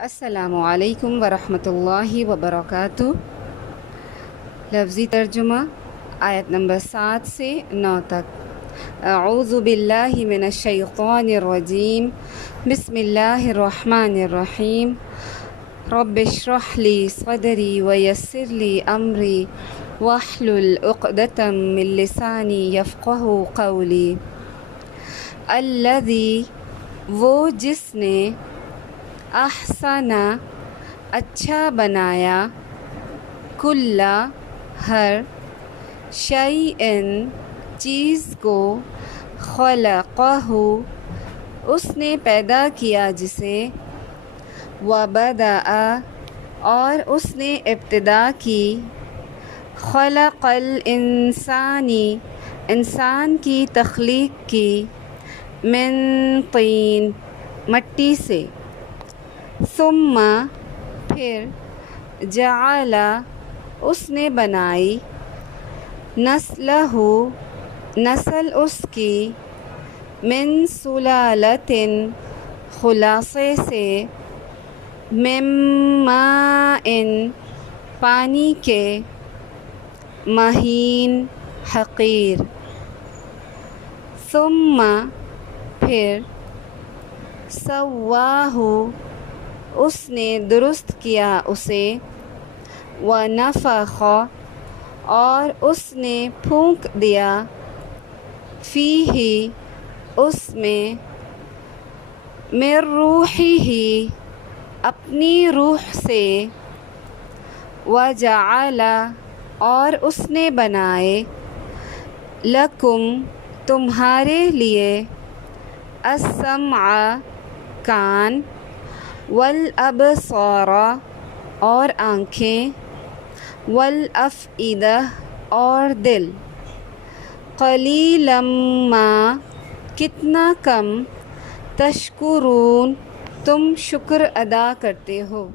السلام علیکم ورحمۃ اللہ وبرکاتہ۔ لفظی ترجمہ آیت نمبر 7 سے 9 تک۔ اعوذ باللہ من الشیطان الرجیم، بسم اللہ الرحمن الرحیم۔ رب اشرح لی صدری ویسر لی امری واحلل عقدۃ من لسانی یفقہوا قولی۔ الذی، وہ جس نے، احسن، اچھا بنایا، کل، ہر، شیئن، چیز کو، خلقہ، اس نے پیدا کیا جسے، وبدأ، اور اس نے ابتدا کی، خلق الانسانی، انسان کی تخلیق کی، من طین، مٹی سے، ثم، پھر، جعل، اس نے بنائی، نسلہ، نسل اس کی، من سلالۃ، خلاصے سے، من ماء، پانی کے، مہین، حقیر، ثم، پھر، سواہ، اس نے درست کیا اسے، ونفخ، اور اس نے پھونک دیا، فیہ، اس میں، من روحہ، اپنی روح سے، وجعل، اور اس نے بنائے، لکم، تمہارے لیے، السمع، کان، والابصار، اور آنکھیں، والافئدہ، اور دل، قلیلا ما، کتنا کم، تشکرون، تم شکر ادا کرتے ہو۔